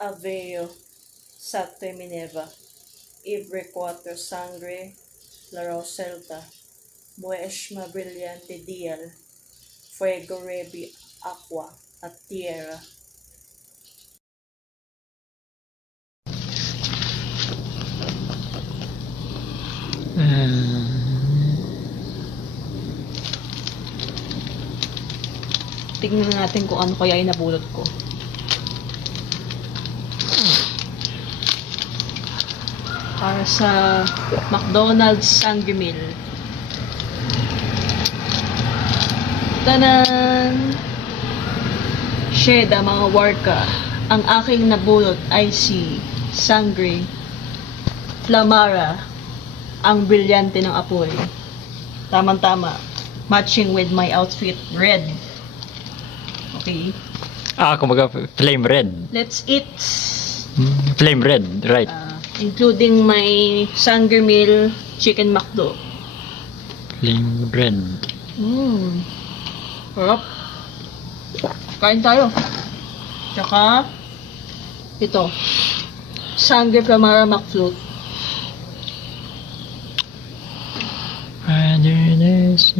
Aveo Sate Mineva, Ibre Quattro Sangre, Laro Celta, Muesma Brillante Dial, Fuego Rebi Aqua at Tierra. Tingnan natin kung ano kaya inabulot ko. Para sa McDonald's Sangre Meal. Tanan! Sheda mga warka. Ang aking nabulot ay si Sangre Flamara. Ang brilyante ng apoy. Tamang-tama. Matching with my outfit, red. Okay. Kumbaga flame red. Let's eat. Flame red, right. Including my Sangre Meal Chicken McDo. Flame red. Sarap. Kain tayo. Tsaka, ito. Sangre Flamara McFloat. Otherness.